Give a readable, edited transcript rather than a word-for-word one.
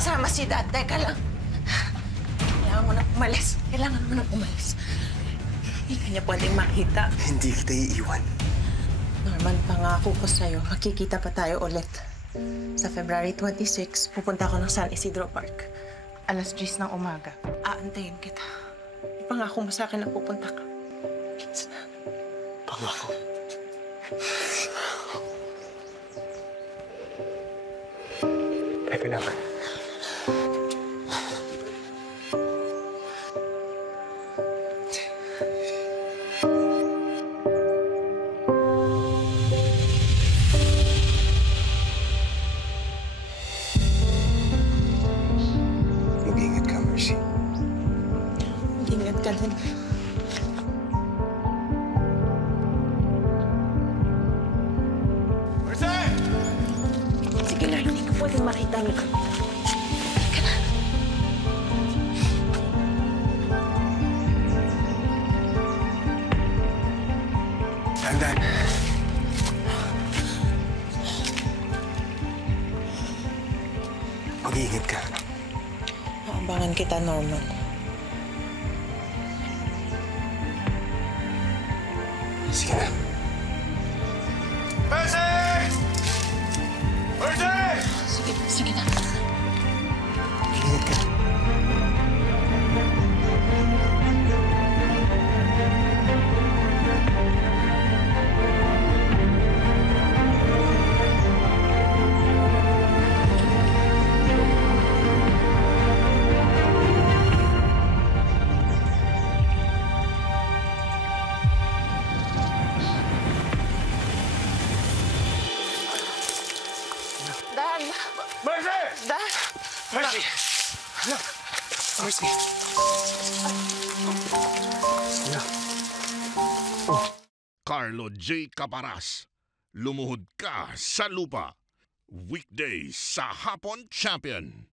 kasama si Dad. Teka lang. Kailangan mo na umalis. Kailangan mo na umalis. Hindi ka niya pwedeng makita. Hindi kita iiwan. Norman, pangako ko sa'yo, makikita pa tayo ulit. Sa February 26, pupunta ako ng San Isidro Park. Alas 10 ng umaga. Aantayin kita. Ipangako mo sa akin na pupunta ka. Please. Pangako. Teka lang. Mag-ingat ka, Mercy. Ingat ka din. Mercy! Sige na, hindi ko pwedeng makita mo. Teka na. Dandan. Mag-iingat ka. Aabangan kita, Norman. Sige na. Mercy! Mercy! Sige na. Mag-iingat ka. Dad! Mercy! Dad! Mercy! Mercy. Ano? Carlo J. Caparas, lumuhod ka sa lupa. Weekdays sa Hapon Champion.